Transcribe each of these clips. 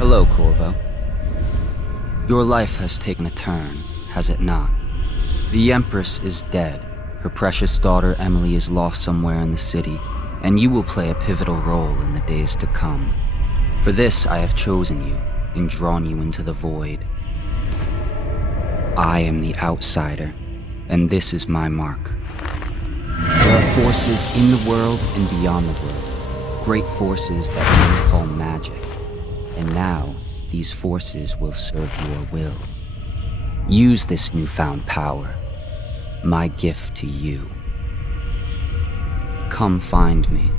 Hello, Corvo. Your life has taken a turn, has it not? The Empress is dead. Her precious daughter Emily is lost somewhere in the city, and you will play a pivotal role in the days to come. For this, I have chosen you and drawn you into the void. I am the outsider, and this is my mark. There are forces in the world and beyond the world, great forces that men call magic. And now, these forces will serve your will. Use this newfound power, my gift to you. Come find me.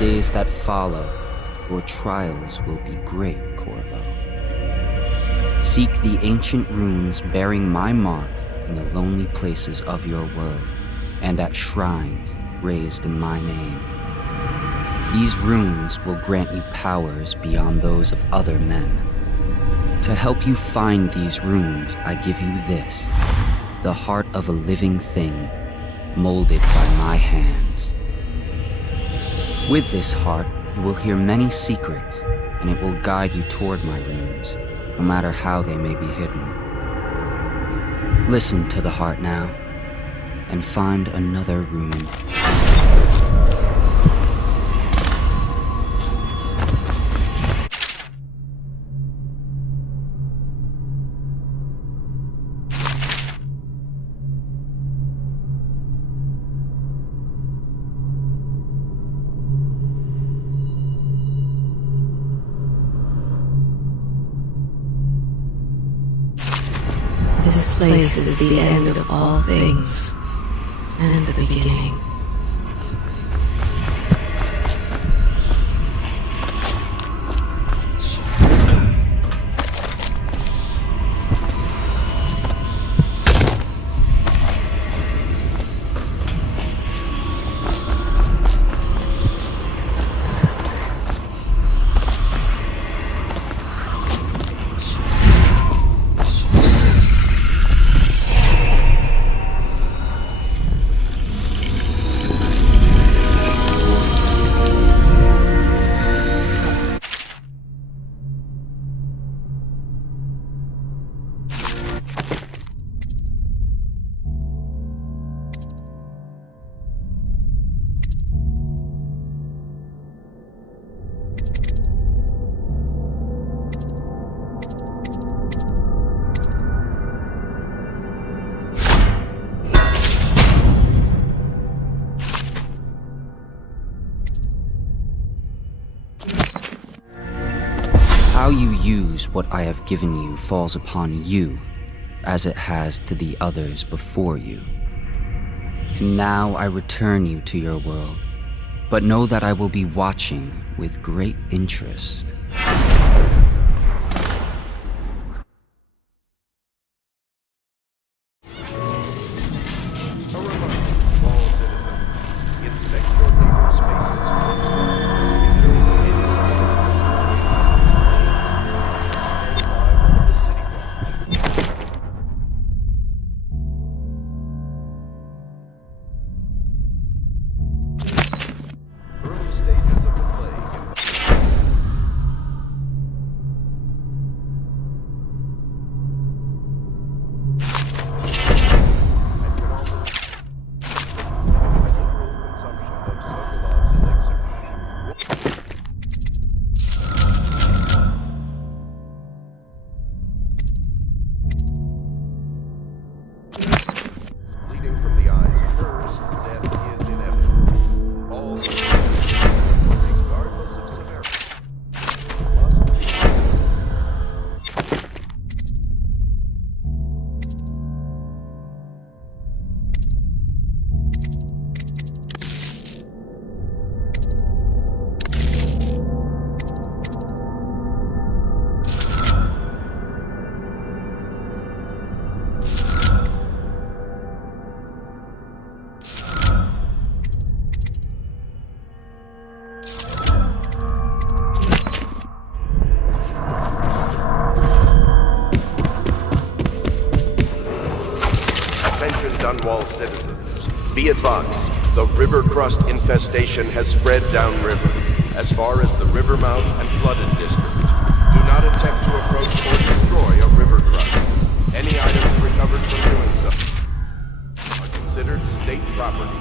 Days that follow, your trials will be great, Corvo. Seek the ancient runes bearing my mark in the lonely places of your world, and at shrines raised in my name. These runes will grant you powers beyond those of other men. To help you find these runes, I give you this, the heart of a living thing, molded by my hands. With this heart, you will hear many secrets, and it will guide you toward my runes, no matter how they may be hidden. Listen to the heart now, and find another rune. This place is the end of all things, and the beginning. How you use what I have given you falls upon you, as it has to the others before you. And now I return you to your world, but know that I will be watching with great interest. Attention Dunwall citizens. Be advised, the river crust infestation has spread downriver, as far as the river mouth and flooded district. Do not attempt to approach or destroy a river crust. Any items recovered from doing so are considered state property.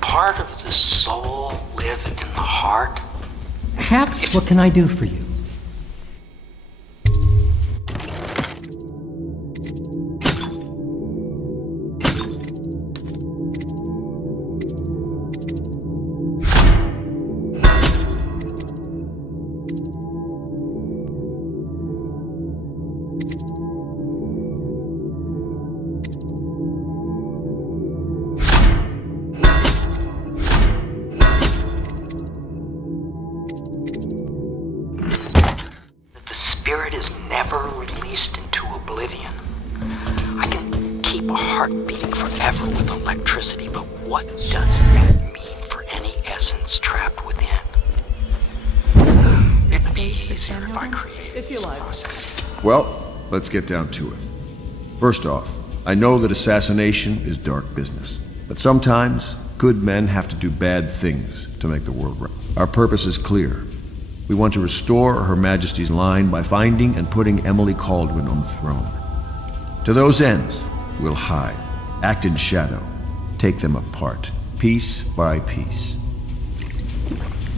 Part of the soul live in the heart? Haps, what can I do for you? Spirit is never released into oblivion. I can keep a heart beating forever with electricity, but what does that mean for any essence trapped within? It'd be easier if I created if you like. Well, let's get down to it. First off, I know that assassination is dark business, but sometimes good men have to do bad things to make the world right. Our purpose is clear. We want to restore Her Majesty's line by finding and putting Emily Kaldwin on the throne. To those ends, we'll hide, act in shadow, take them apart, piece by piece.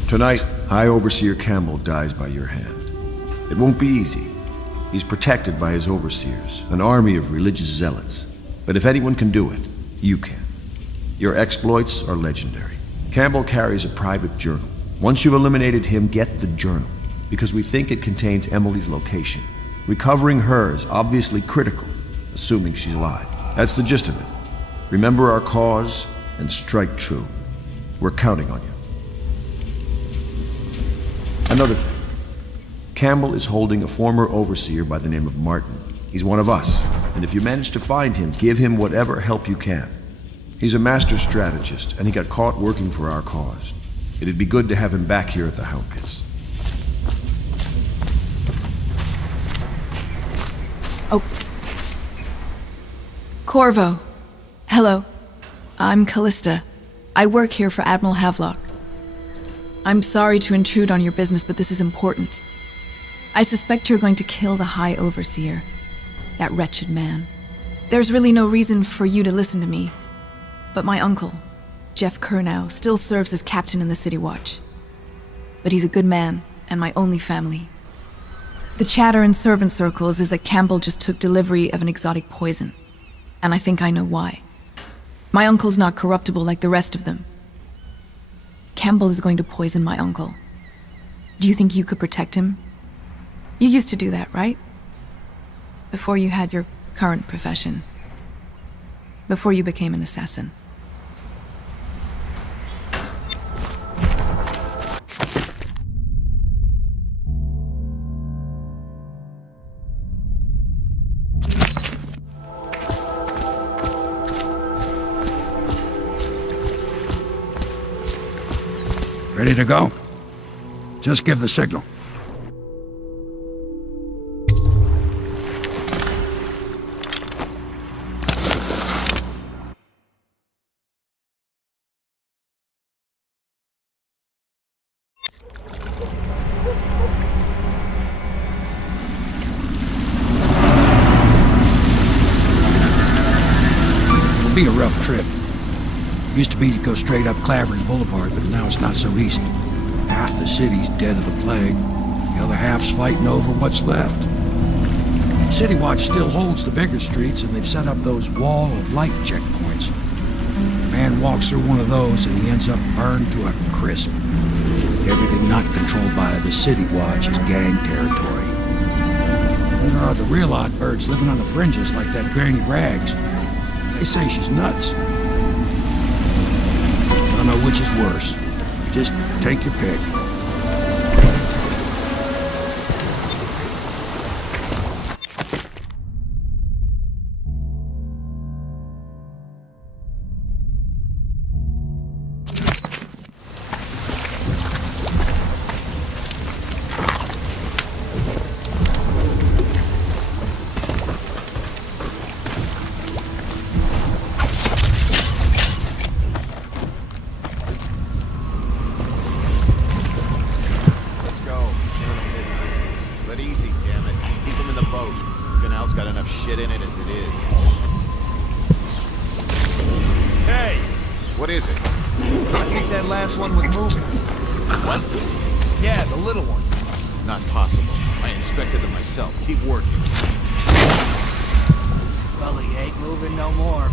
Tonight, High Overseer Campbell dies by your hand. It won't be easy. He's protected by his overseers, an army of religious zealots. But if anyone can do it, you can. Your exploits are legendary. Campbell carries a private journal. Once you've eliminated him, get the journal, because we think it contains Emily's location. Recovering her is obviously critical, assuming she's alive. That's the gist of it. Remember our cause and strike true. We're counting on you. Another thing. Campbell is holding a former overseer by the name of Martin. He's one of us, and if you manage to find him, give him whatever help you can. He's a master strategist, and he got caught working for our cause. It'd be good to have him back here at the Hound Pits. Oh. Corvo. Hello. I'm Callista. I work here for Admiral Havelock. I'm sorry to intrude on your business, but this is important. I suspect you're going to kill the High Overseer, that wretched man. There's really no reason for you to listen to me, but my uncle, Jeff Kernow, still serves as captain in the City Watch. But he's a good man, and my only family. The chatter in servant circles is that Campbell just took delivery of an exotic poison, and I think I know why. My uncle's not corruptible like the rest of them. Campbell is going to poison my uncle. Do you think you could protect him? You used to do that, right? Before you had your current profession. Before you became an assassin. Ready to go? Just give the signal. It'll be a rough trip. Used to be to go straight up Clavering Boulevard, but now it's not so easy. Half the city's dead of the plague. The other half's fighting over what's left. City Watch still holds the bigger streets, and they've set up those wall of light checkpoints. A man walks through one of those, and he ends up burned to a crisp. Everything not controlled by the City Watch is gang territory. Then there are the real odd birds living on the fringes like that Granny Rags. They say she's nuts. I don't know which is worse. Just take your pick. What is it? I think that last one was moving. What? Yeah, the little one. Not possible. I inspected it myself. Keep working. Well, he ain't moving no more.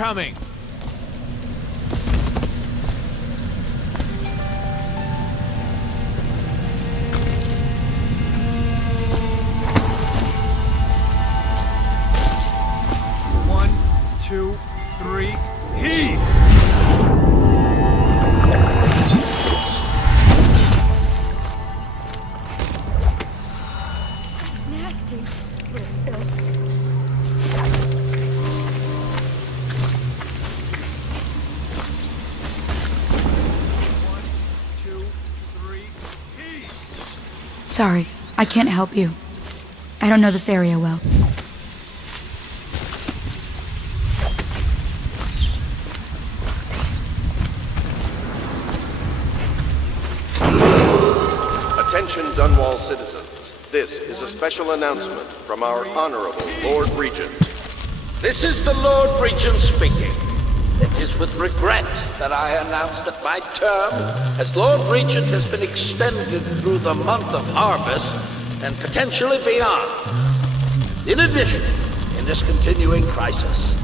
coming! One, two, three, heave! Nasty little filth. One, two, three, heave! Sorry, I can't help you. I don't know this area well. Attention Dunwall citizens. This is a special announcement from our Honorable Lord Regent. This is the Lord Regent speaking. It is with regret that I announce that my term as Lord Regent has been extended through the month of harvest and potentially beyond. In addition, in this continuing crisis,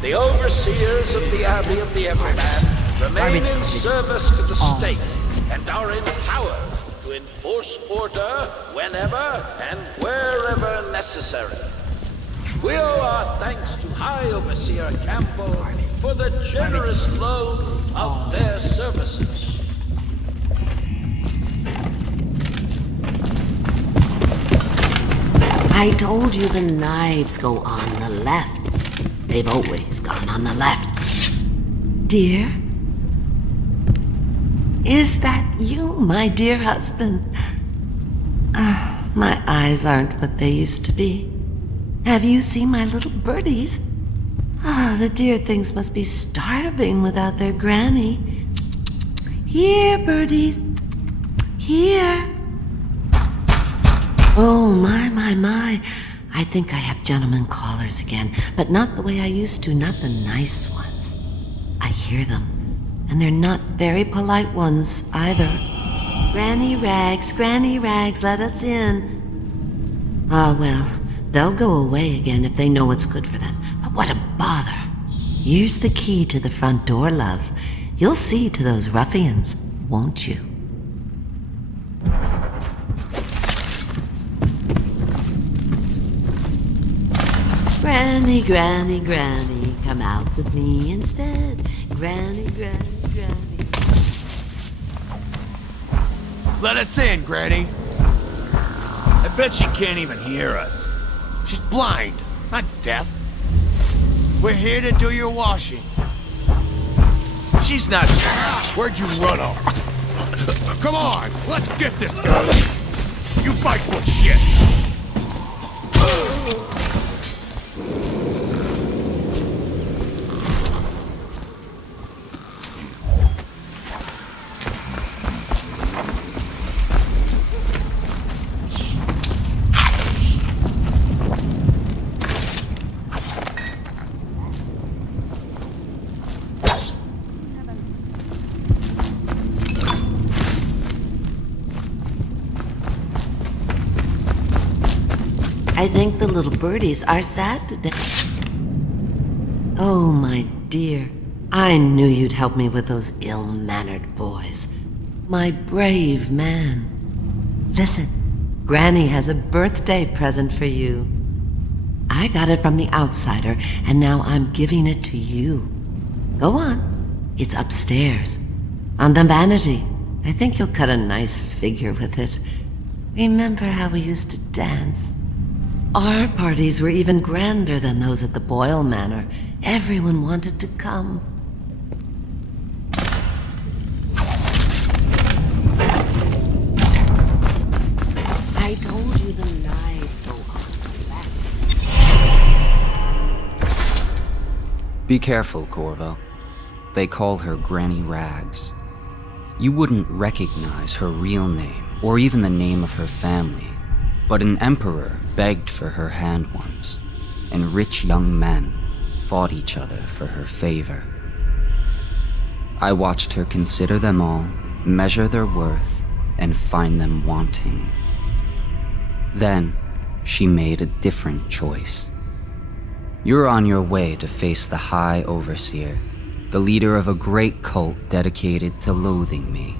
the overseers of the Abbey of the Everman remain in service to the state and are empowered to enforce order whenever and wherever necessary. We owe our thanks to High Overseer Campbell for the generous loan of their services. I told you the knives go on the left. They've always gone on the left. Dear? Is that you, my dear husband? My eyes aren't what they used to be. Have you seen my little birdies? The dear things must be starving without their granny. Here, birdies. Here. Oh, my. I think I have gentlemen callers again, but not the way I used to, not the nice ones. I hear them, and they're not very polite ones either. Granny Rags, let us in. Ah, well, they'll go away again if they know what's good for them. But what a bother. Here's the key to the front door, love. You'll see to those ruffians, won't you? Granny, come out with me instead. Granny. Let us in, Granny! I bet she can't even hear us. She's blind, not deaf. We're here to do your washing. She's not... Where'd you run off? Come on, let's get this guy! You fight for shit! I think the little birdies are sad today. Oh, my dear. I knew you'd help me with those ill-mannered boys. My brave man. Listen, Granny has a birthday present for you. I got it from the outsider, and now I'm giving it to you. Go on. It's upstairs. On the vanity. I think you'll cut a nice figure with it. Remember how we used to dance? Our parties were even grander than those at the Boyle Manor. Everyone wanted to come. I told you the knives go on the left. Be careful, Corvo. They call her Granny Rags. You wouldn't recognize her real name, or even the name of her family. But an emperor begged for her hand once, and rich young men fought each other for her favor. I watched her consider them all, measure their worth, and find them wanting. Then, she made a different choice. You're on your way to face the High Overseer, the leader of a great cult dedicated to loathing me.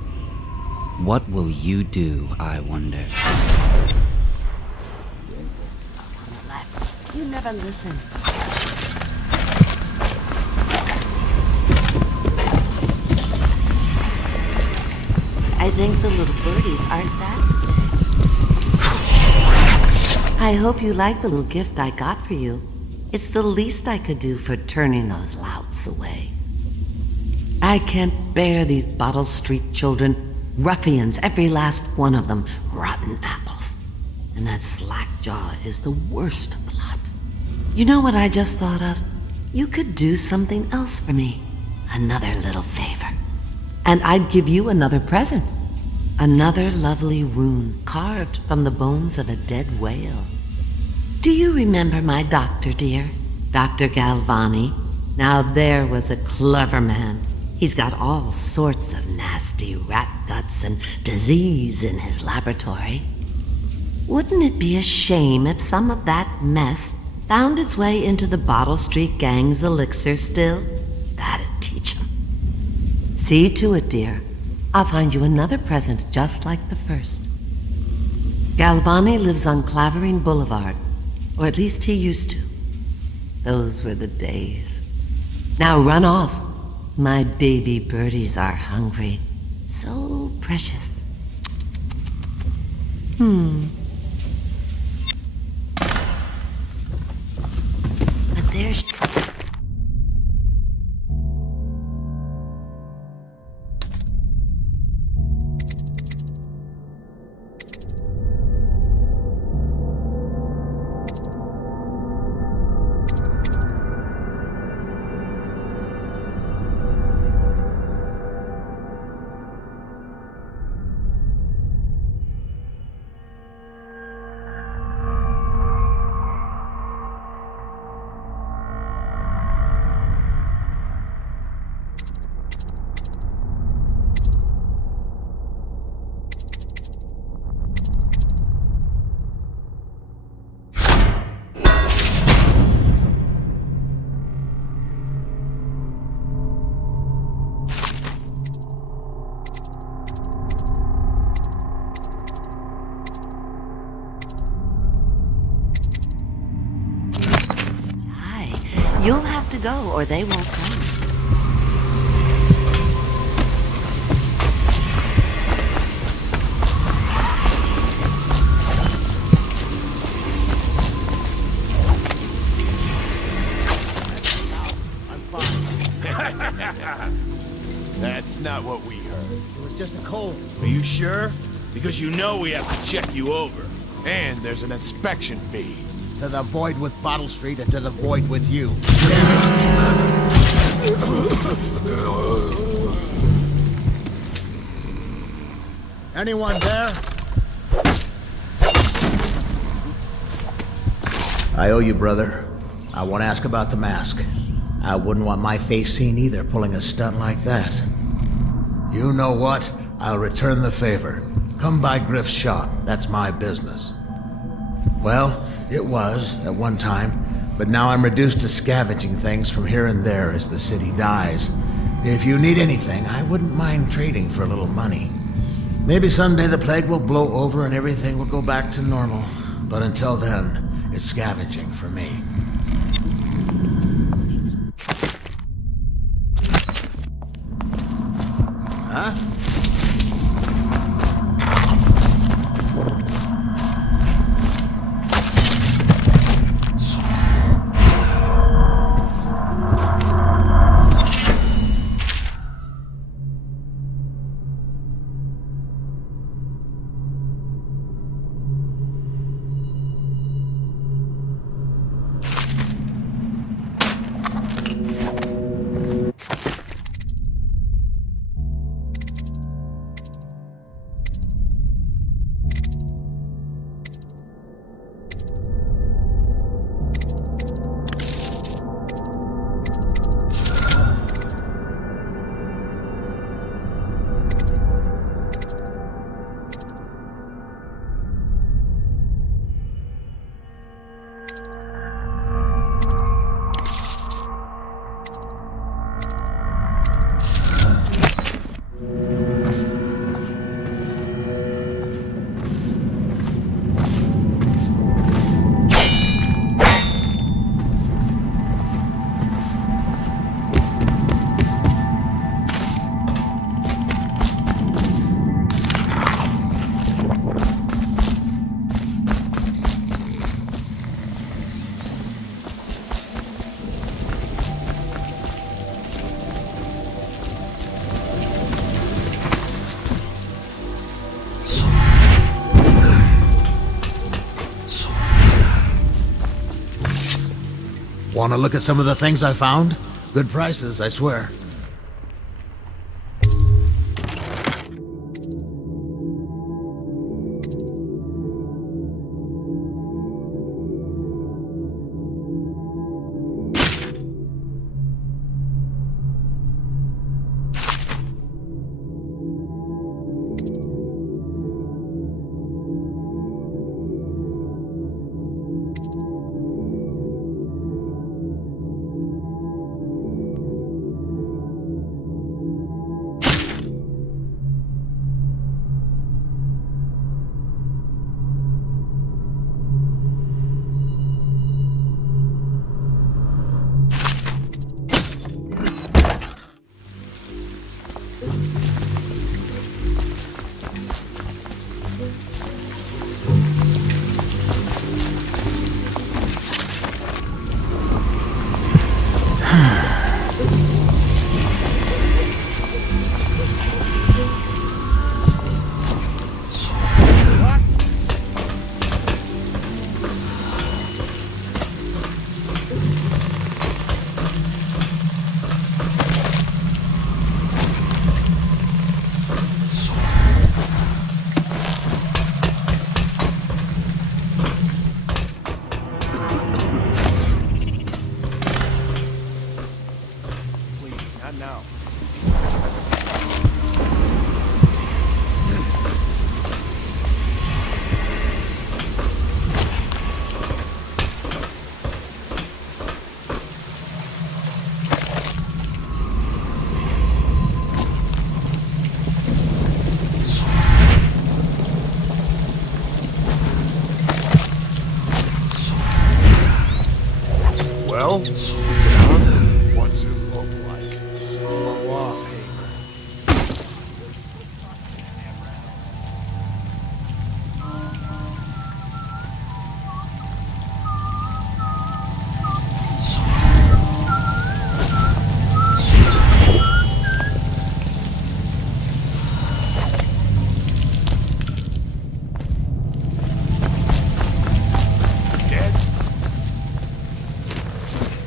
What will you do, I wonder? On the left. You never listen. I think the little birdies are sad today. I hope you like the little gift I got for you. It's the least I could do for turning those louts away. I can't bear these Bottle Street children. Ruffians, every last one of them. Rotten apples. And that slack-jaw is the worst of the lot. You know what I just thought of? You could do something else for me. Another little favor. And I'd give you another present. Another lovely rune carved from the bones of a dead whale. Do you remember my doctor, dear? Dr. Galvani? Now there was a clever man. He's got all sorts of nasty rat guts and disease in his laboratory. Wouldn't it be a shame if some of that mess found its way into the Bottle Street Gang's elixir still? That'd teach 'em. See to it, dear. I'll find you another present just like the first. Galvani lives on Clavering Boulevard, or at least he used to. Those were the days. Now run off. My baby birdies are hungry. So precious. But there's... You'll have to go, or they won't come. That's not what we heard. It was just a cold. Are you sure? Because you know we have to check you over. And there's an inspection fee. To the void with Bottle Street and to the void with you. Anyone there? I owe you, brother. I want to ask about the mask. I wouldn't want my face seen either, pulling a stunt like that. You know what? I'll return the favor. Come by Griff's shop. That's my business. Well, it was, at one time, but now I'm reduced to scavenging things from here and there as the city dies. If you need anything, I wouldn't mind trading for a little money. Maybe someday the plague will blow over and everything will go back to normal. But until then, it's scavenging for me. Huh? Want to look at some of the things I found? Good prices, I swear. Well, what's it look like? A wallpaper.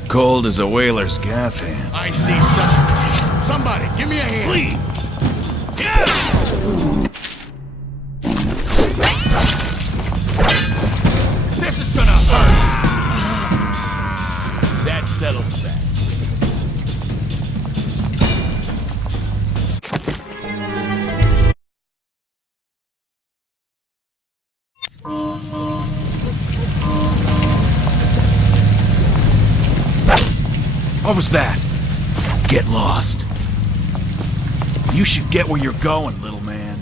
Cold as a whaler's gaff hand. I see something. Somebody, give me a hand. Please. This is gonna hurt. That settles that. What was that? Get lost. You should get where you're going, little man.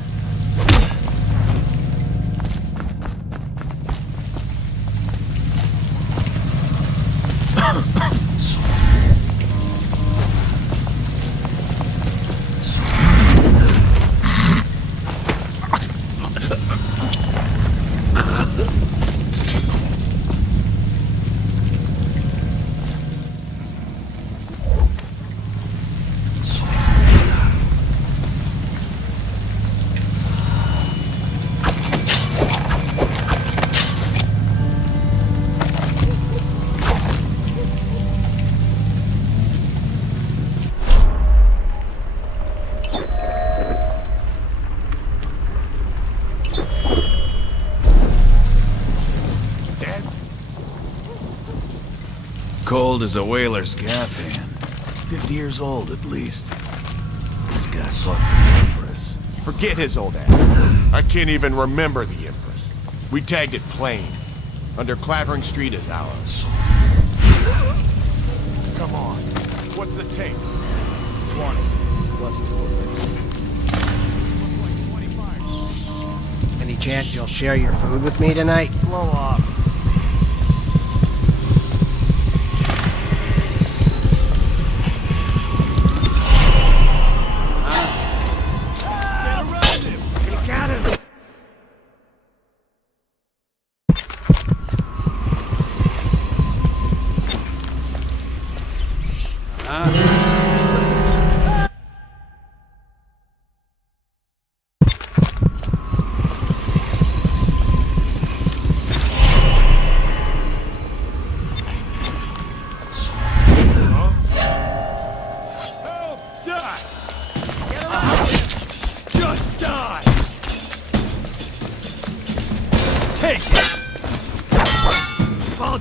Cold as a whaler's gaff hand. 50 years old at least. This guy fought for the Empress. Forget his old ass. I can't even remember the Empress. We tagged it plain. Under Clavering Street is ours. Come on. What's the take? 20 plus 2 of it. Any chance you'll share your food with me tonight? Blow off.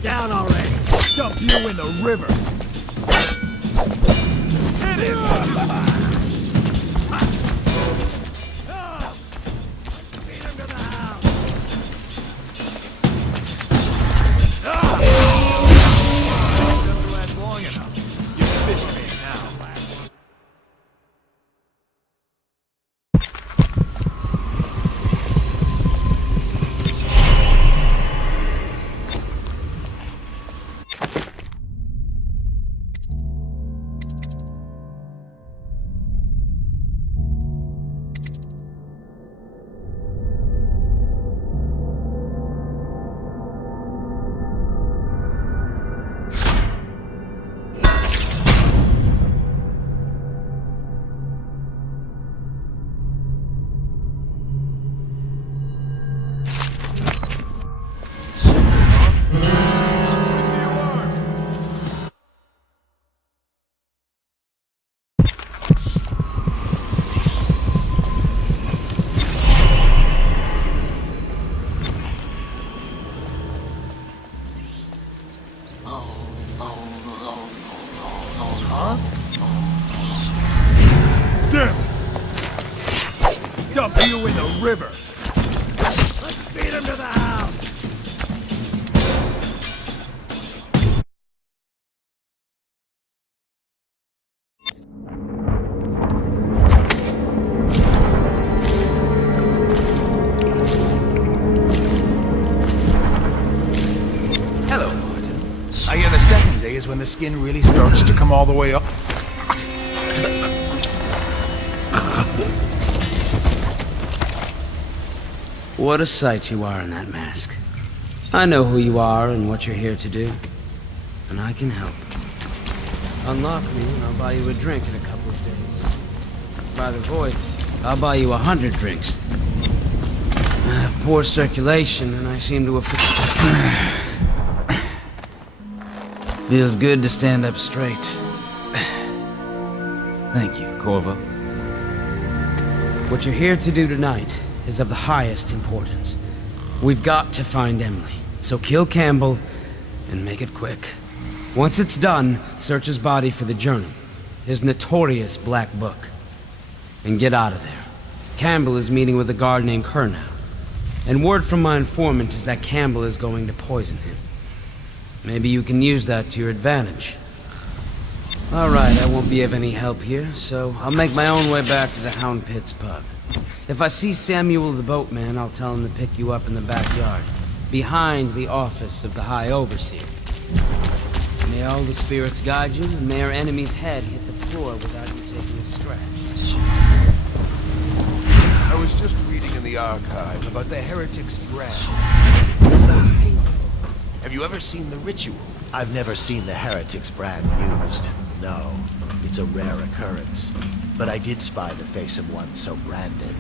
down already! Dump you in the river! Hit him! Dump you in the river! Let's feed him to the house! Hello, Martin. I hear the second day is when the skin really starts to come all the way up. What a sight you are in that mask. I know who you are and what you're here to do, and I can help. Unlock me and I'll buy you a drink in a couple of days. By the void, I'll buy you 100 drinks. I have poor circulation and I seem to have... Feels good to stand up straight. Thank you, Corvo. What you're here to do tonight is of the highest importance. We've got to find Emily, so kill Campbell and make it quick. Once it's done, search his body for the journal, his notorious black book, and get out of there. Campbell is meeting with a guard named Kernow, and word from my informant is that Campbell is going to poison him. Maybe you can use that to your advantage. All right, I won't be of any help here, so I'll make my own way back to the Hound Pits pub. If I see Samuel the boatman, I'll tell him to pick you up in the backyard, behind the office of the High Overseer. May all the spirits guide you, and may our enemy's head hit the floor without you taking a scratch. I was just reading in the archive about the Heretic's brand. It sounds painful. Have you ever seen the ritual? I've never seen the Heretic's brand used. No, it's a rare occurrence. But I did spy the face of one so branded.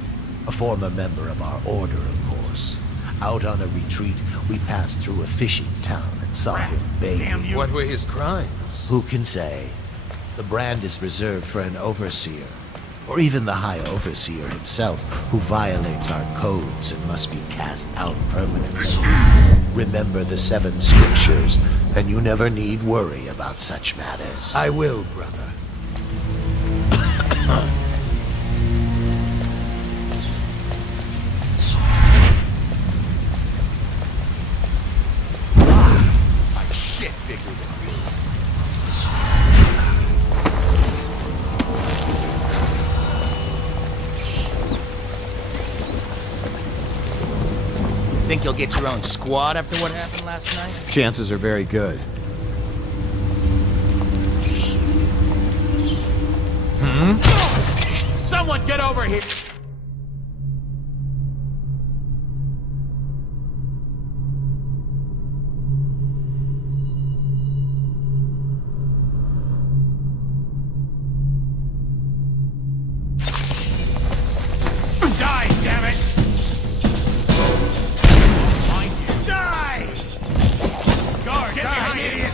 A former member of our order, of course. Out on a retreat, we passed through a fishing town and saw him bathing. What were his crimes? Who can say? The brand is reserved for an overseer, or even the High Overseer himself, who violates our codes and must be cast out permanently. Remember the 7 scriptures, and you never need worry about such matters. I will, brother. My shit bigger than me. Think you'll get your own squad after what happened last night? Chances are very good. Someone get over here! Die, damn it! Die! Guard, get behind me, idiot!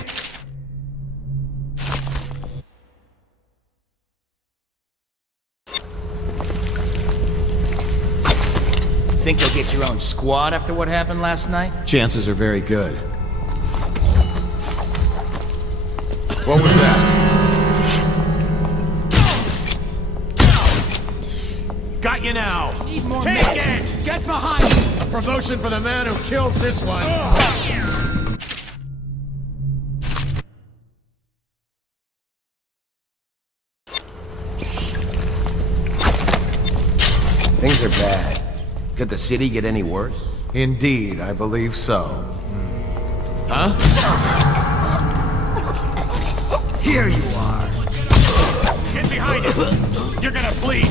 Think you'll get your own squad after what happened last night? Chances are very good. What was that? Got you now! Need more Take men. it! Get behind me! Promotion for the man who kills this one! Things are bad. Could the city get any worse? Indeed, I believe so. Huh? Here you are! Get behind him! You're gonna bleed!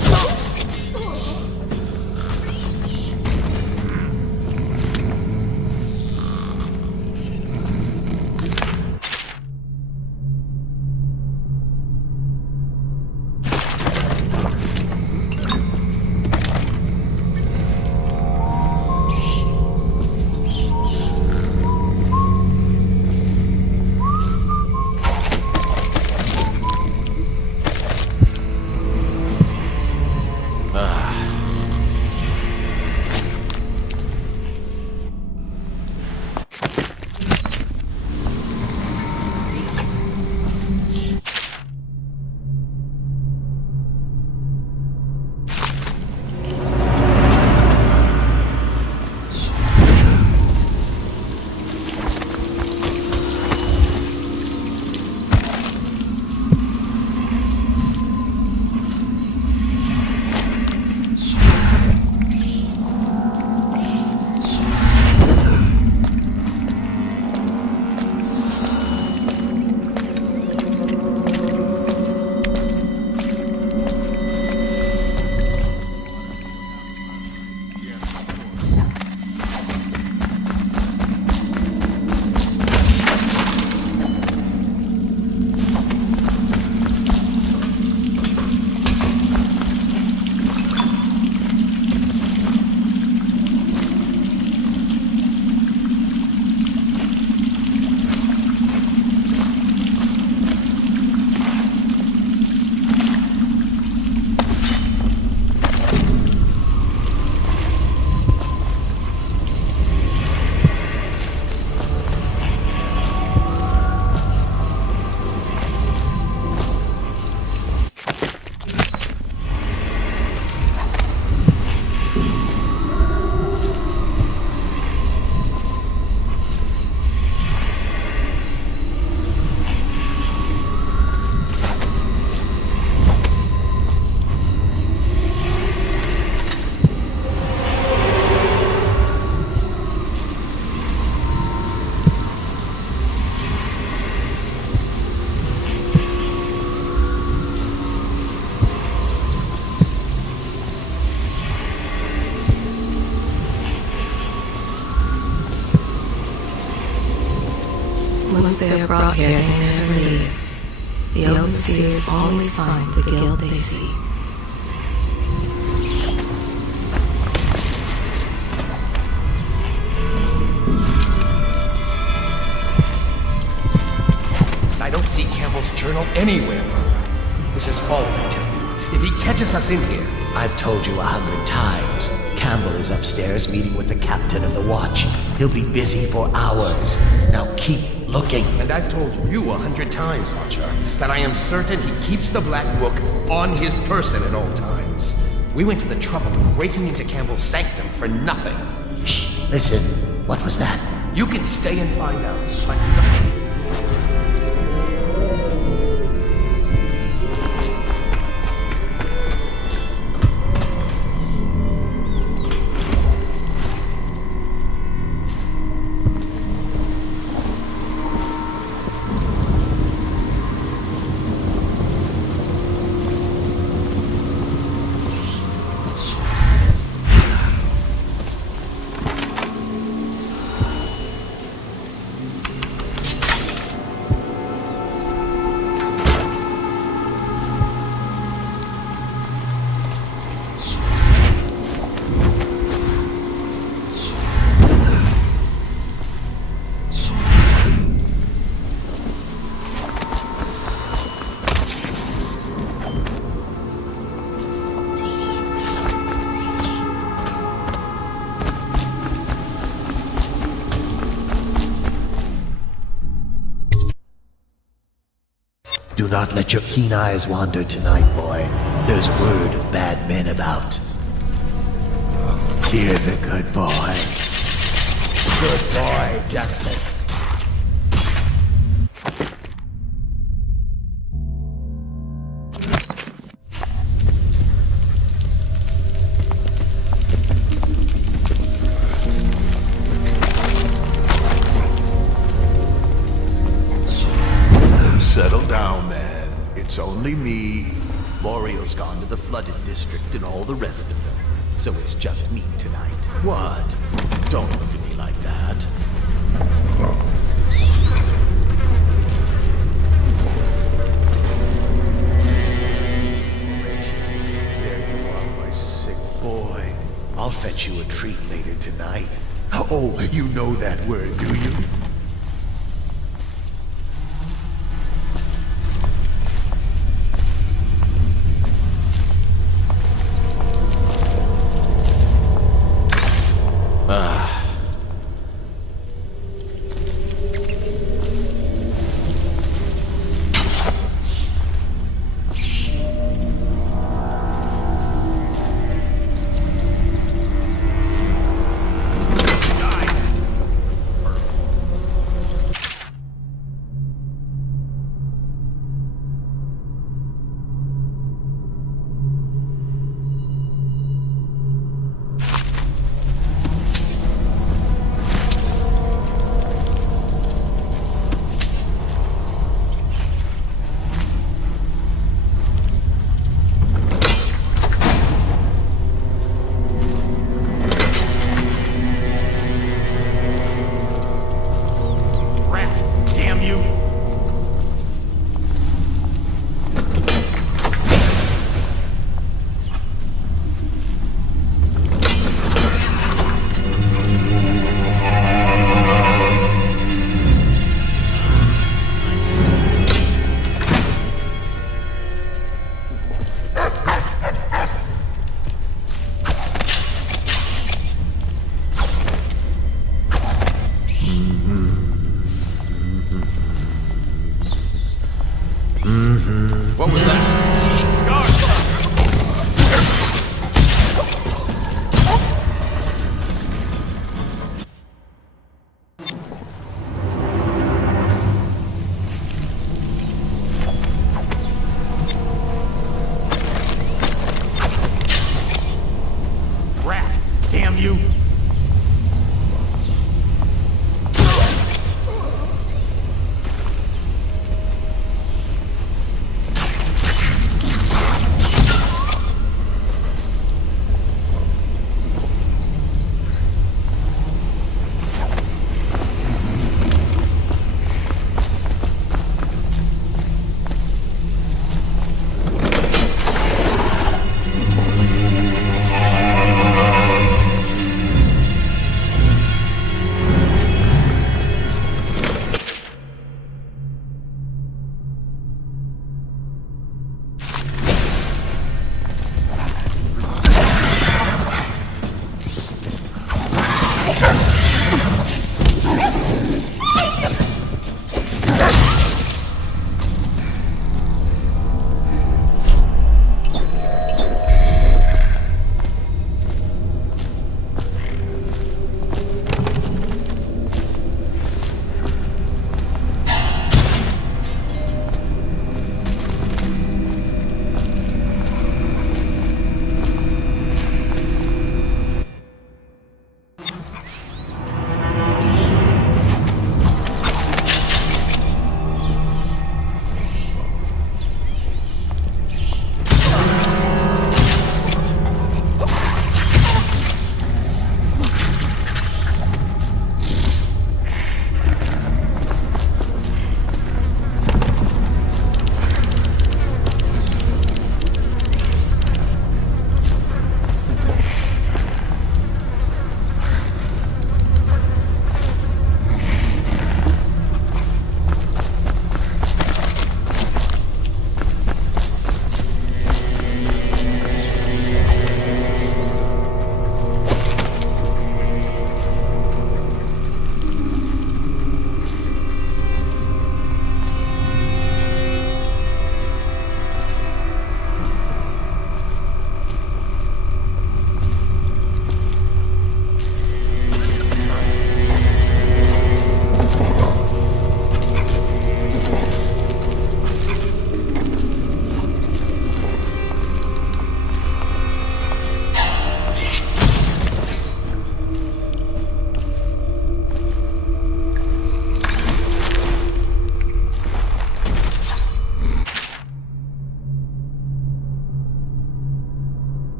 Once they are brought here, they never leave. The overseers always find the guilt they seek. I don't see Campbell's journal anywhere, brother. This is folly, I tell you. If he catches us in here... I've told you 100 times. Campbell is upstairs meeting with the captain of the watch. He'll be busy for hours. Now keep looking. And I've told you 100 times, Archer, that I am certain he keeps the Black Book on his person at all times. We went to the trouble of breaking into Campbell's sanctum for nothing. Shh, listen. What was that? You can stay and find out. Do not let your keen eyes wander tonight, boy. There's word of bad men about. Here's a good boy. Good boy, Justice. Settle down, man. It's only me. Boreal's gone to the flooded district and all the rest of them. So it's just me tonight. What? Don't look at me like that. Gracious. There you are, my sick boy. I'll fetch you a treat later tonight. Oh, you know that word, do you? What was that? Rat! Damn you!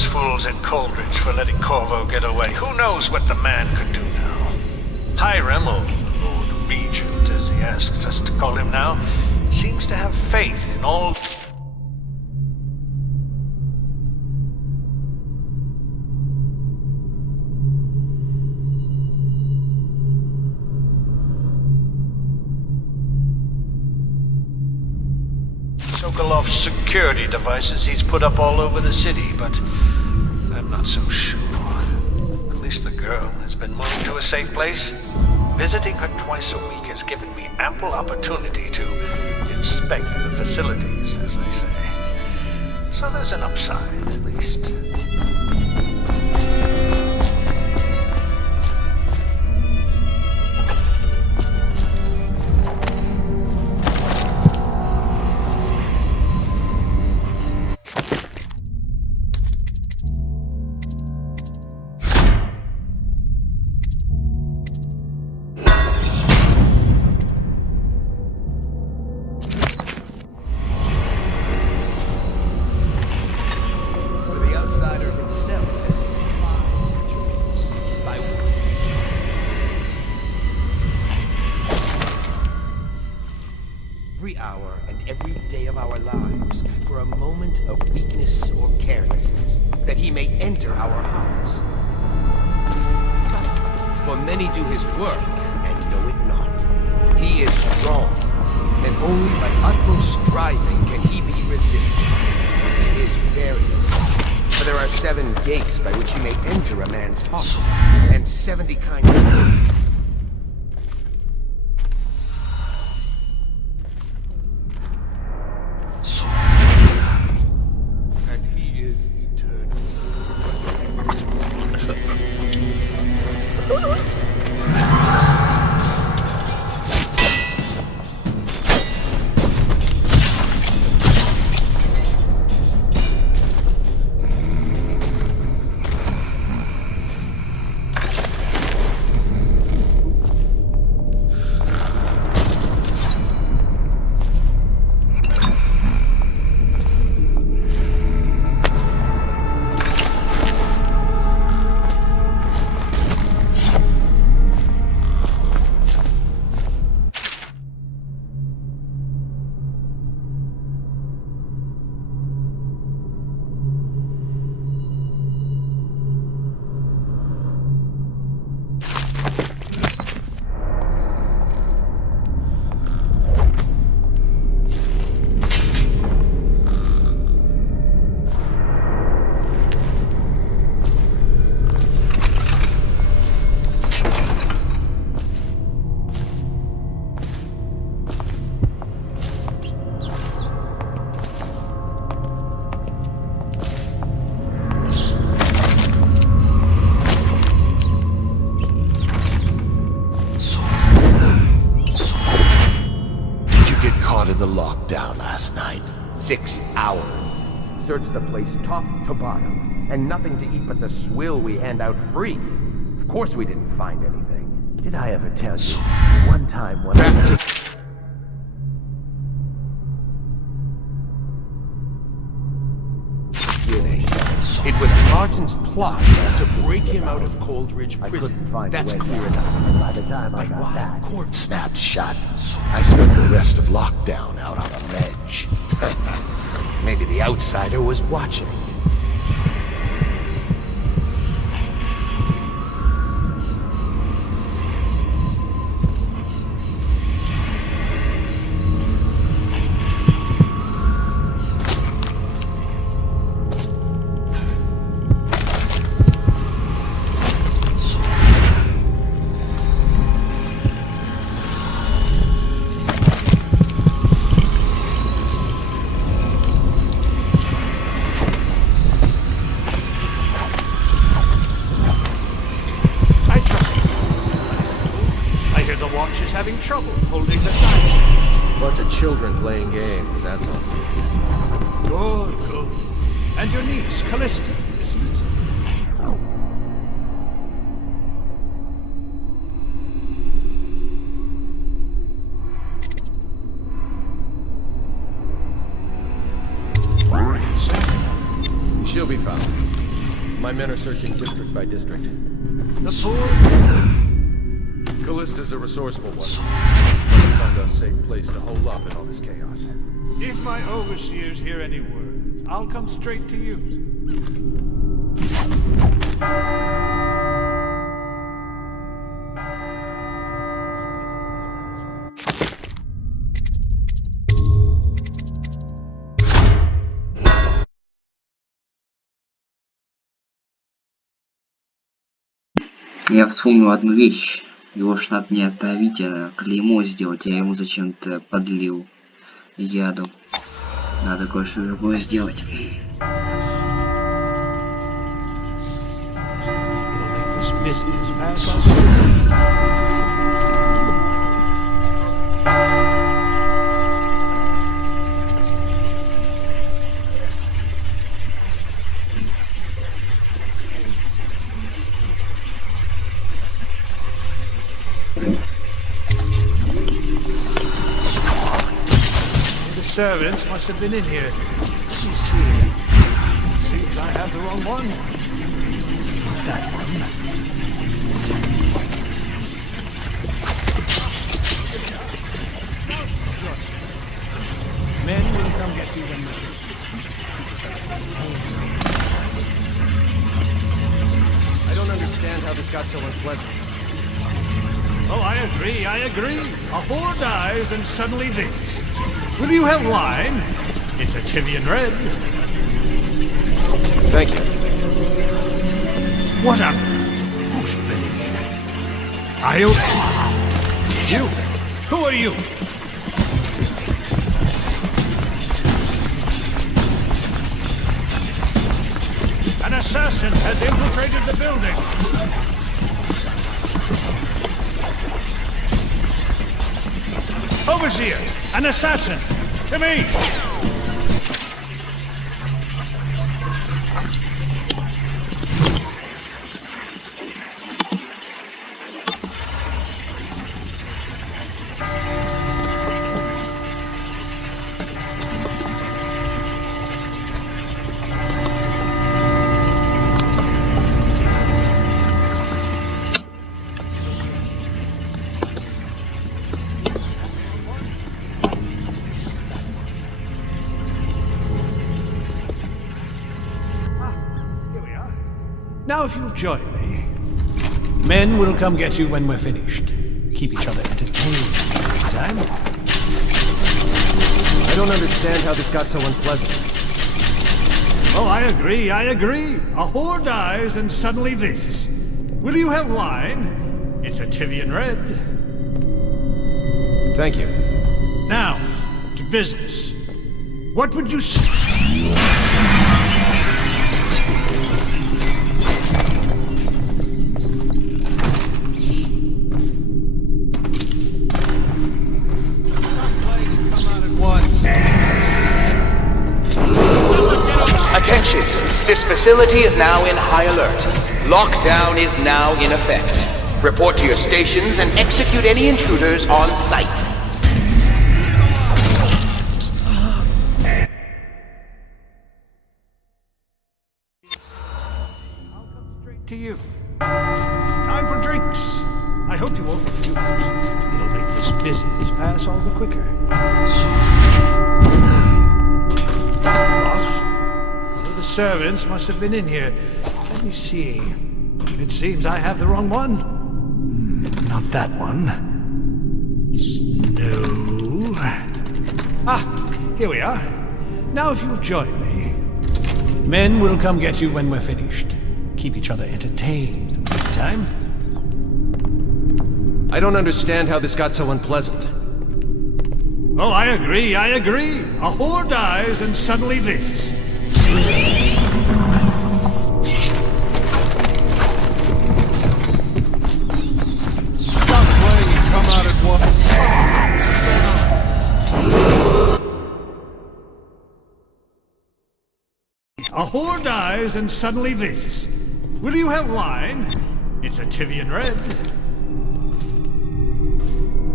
those fools at Coldridge for letting Corvo get away. Who knows what the man could do now? Hiram, or Lord Regent, as he asks us to call him now, seems to have faith in all... Sokolov's security devices he's put up all over the city, but I'm not so sure. At least the girl has been moved to a safe place. Visiting her twice a week has given me ample opportunity to inspect the facilities, as they say. So there's an upside, at least. Every hour and every day of our lives for a moment of weakness or carelessness, that he may enter our hearts. For many do his work and know it not. He is strong, and only by utmost striving can he be resisted. He is various, for there are 7 gates by which he may enter a man's heart, and 70 kinds of... The lockdown last night. 6 hours. Searched the place top to bottom, and nothing to eat but the swill we hand out free. Of course we didn't find anything. Did I ever tell you? One time when It was Martin's plot to break him out of Coldridge Prison. That's clear enough. By the time I got back, court snapped shut. I spent the rest of lockdown out on a ledge. Maybe the outsider was watching. Having trouble holding the side. Bunch of children playing games, that's all. Good, good. And your niece, Callista, isn't it? She'll be fine. My men are searching district by district. The fool? Callista's a resourceful one. Let's find a safe place to hole up in all this chaos. If my overseers hear any words, I'll come straight to you. Я вспомнил одну вещь. Его ж надо не остановить, а клеймо сделать. Я ему зачем-то подлил яду. Надо кое-что другое сделать. The servants must have been in here. Seems I have the wrong one. That one. Men will come get you when I don't understand how this got so unpleasant. Oh, I agree. A whore dies and suddenly this. Will you have wine? It's a Tivian red. Thank you. What a... Who's been in here? You? Who are you? An assassin has infiltrated the building. Overseers, an assassin! To me! Now if you'll join me. Men will come get you when we're finished. Keep each other entertained. Time? I don't understand how this got so unpleasant. Oh, I agree. A whore dies and suddenly this. Will you have wine? It's a Tivian red. Thank you. Now, to business. What would you say? Attention! This facility is now in high alert. Lockdown is now in effect. Report to your stations and execute any intruders on sight. To you. Time for drinks. I hope you won't refuse. It'll make this business pass all the quicker. Boss, one of the servants must have been in here. Let me see. It seems I have the wrong one. Not that one. No. Ah, here we are. Now if you'll join me. Men will come get you when we're finished. Keep each other entertained in the meantime. I don't understand how this got so unpleasant. Oh, I agree. A whore dies and suddenly this. Stop playing and come out at once. A whore dies and suddenly this. Will you have wine? It's a Tivian red.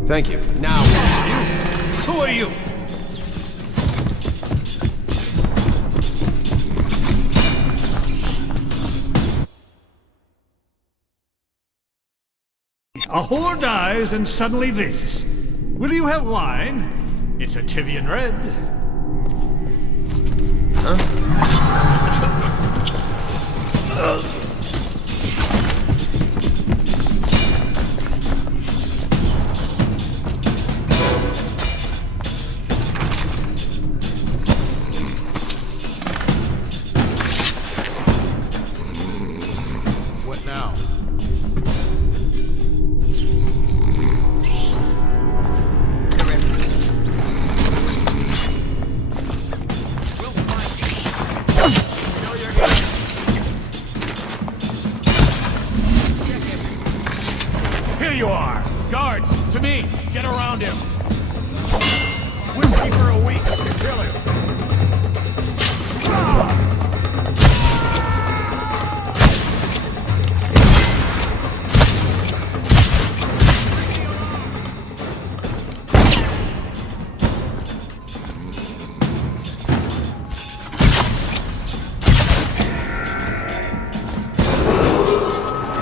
Thank you. Now, who are you? A whore dies and suddenly this. Will you have wine? It's a Tivian red. What now? Here you are! Guards, to me! Get around him! Whiskey for a week, kill him!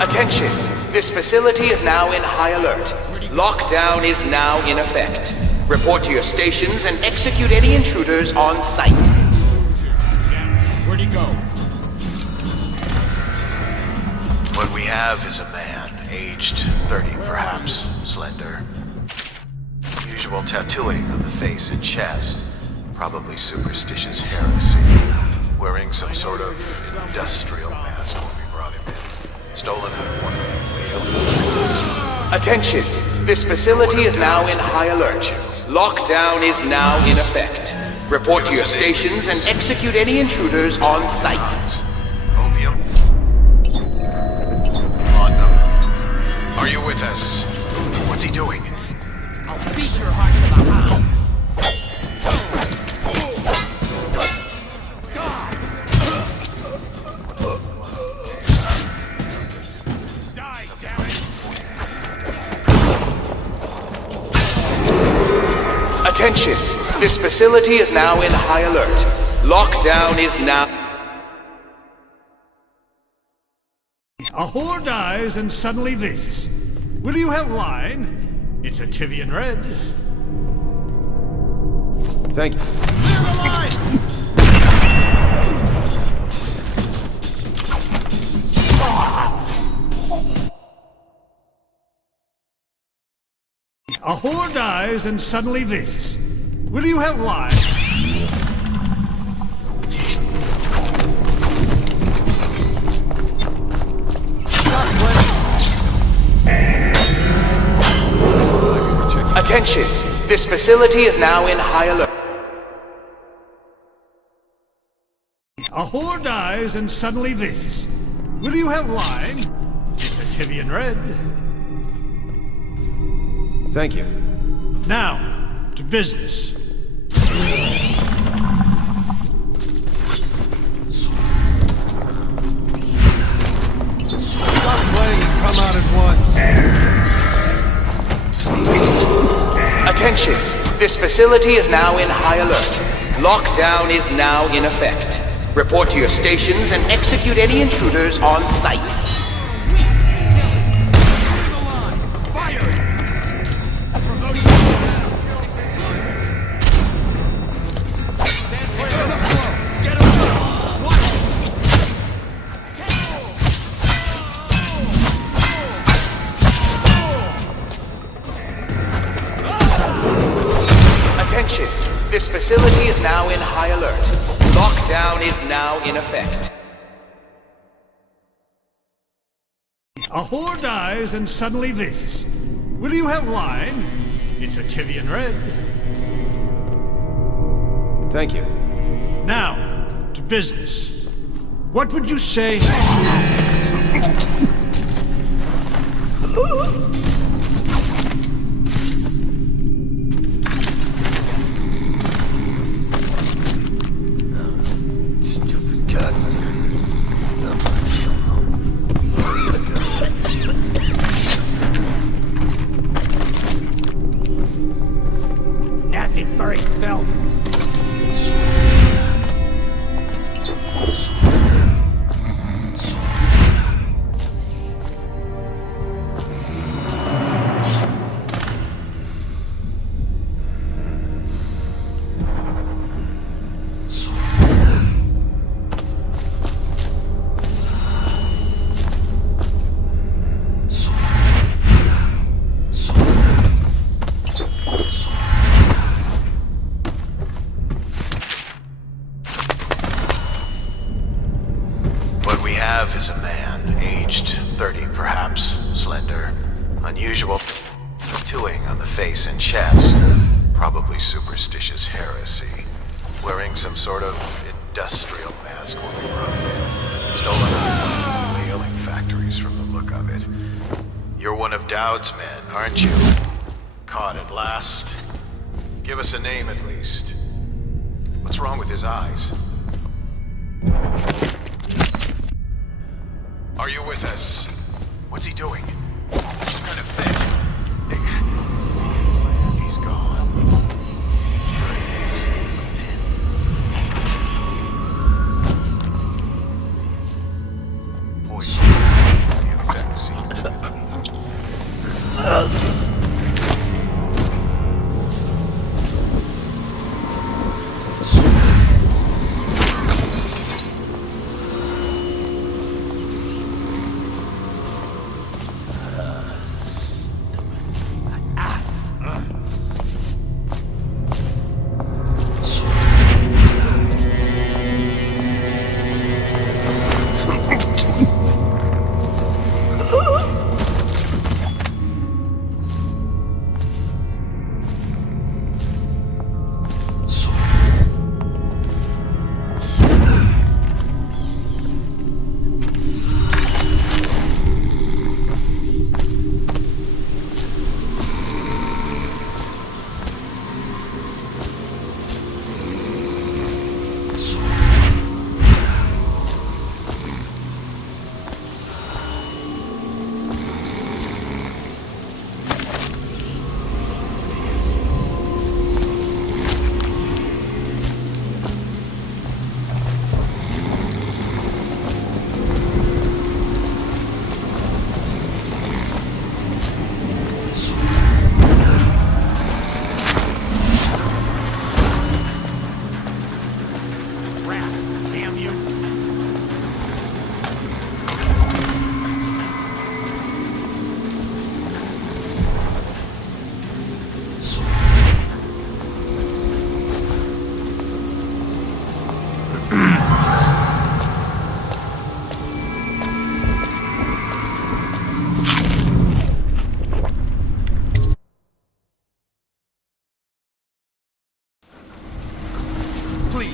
Attention! This facility is now in high alert. Lockdown is now in effect. Report to your stations and execute any intruders on sight. Where'd he go? What we have is a man, aged 30 perhaps, slender. Usual tattooing of the face and chest, probably superstitious heresy. Wearing some sort of industrial mask when we brought him in. Stolen one of the Attention! This facility is now in high alert. Lockdown is now in effect. Report to your stations and execute any intruders on sight. Opium? On them. Are you with us? What's he doing? I'll feed your heart to the hounds. Attention! This facility is now in high alert. Lockdown is now... A whore dies and suddenly this. Will you have wine? It's a Tivian red. Thank you. Clear the line! A whore dies and suddenly this. Will you have wine? Attention! This facility is now in high alert. A whore dies and suddenly this. Will you have wine? It's a Tivian red. Thank you. Now, to business. Stop playing and come out at once. Attention! This facility is now in high alert. Lockdown is now in effect. Report to your stations and execute any intruders on sight. Attention! This facility is now in high alert. Lockdown is now in effect. A whore dies and suddenly this. Will you have wine? It's a Tivian red. Thank you. Now, to business. What would you say? Nasty furry filth. have is a man, aged 30 perhaps, slender, unusual tattooing on the face and chest, probably superstitious heresy, wearing some sort of industrial mask when we run. Stolen from whaling factories from the look of it. You're one of Dowd's men, aren't you? Caught at last. Give us a name at least. What's wrong with his eyes? Are you with us? What's he doing? Some kind of fit. He's gone. Here he is. Poison. The effects.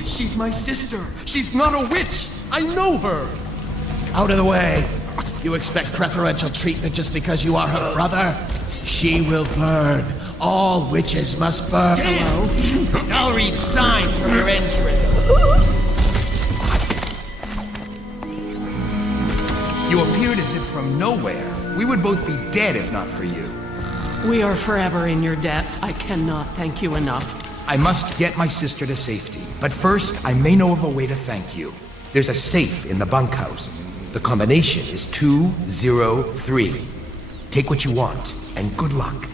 She's my sister. She's not a witch. I know her. Out of the way. You expect preferential treatment just because you are her brother? She will burn. All witches must burn. Damn! I'll read signs from your entrance. You appeared as if from nowhere. We would both be dead if not for you. We are forever in your debt. I cannot thank you enough. I must get my sister to safety. But first, I may know of a way to thank you. There's a safe in the bunkhouse. The combination is 203. Take what you want, and good luck.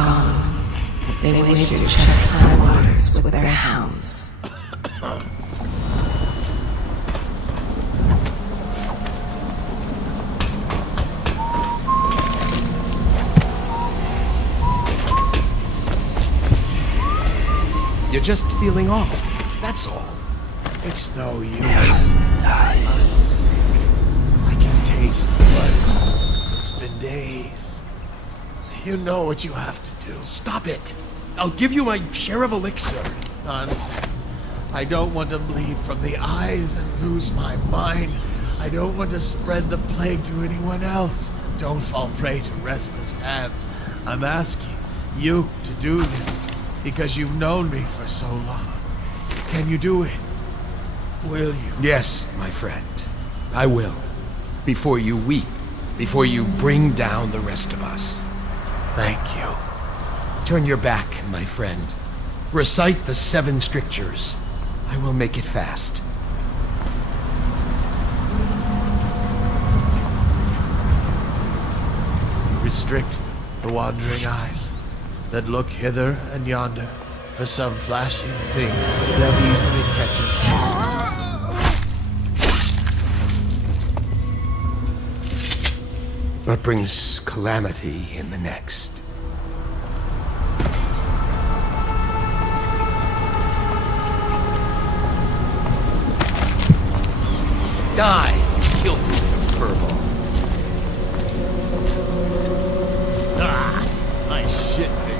gone. They wade through chest-high waters with their hounds. You're just feeling off, that's all. It's no use. I'm sick. I can taste the blood. It's been days. You know what you have to do. Stop it! I'll give you my share of elixir. Nonsense. I don't want to bleed from the eyes and lose my mind. I don't want to spread the plague to anyone else. Don't fall prey to restless hands. I'm asking you to do this because you've known me for so long. Can you do it? Will you? Yes, my friend. I will. Before you weep. Before you bring down the rest of us. Thank you. Turn your back, my friend. Recite the 7 strictures. I will make it fast. Restrict the wandering eyes that look hither and yonder for some flashing thing that easily catches. What brings calamity in the next? Die, you filthy furball. Ah, nice shit, baby.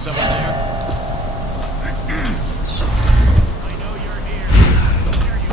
Someone there? I know you're here. There you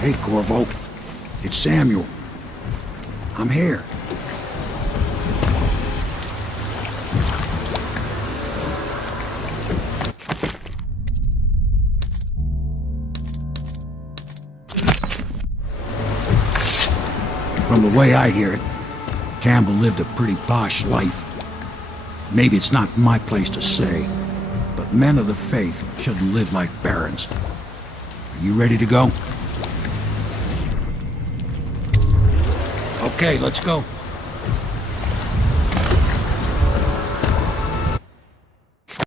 Hey, Corvo. It's Samuel. I'm here. From the way I hear it, Campbell lived a pretty posh life. Maybe it's not my place to say, but men of the faith shouldn't live like barons. Are you ready to go? Okay, let's go.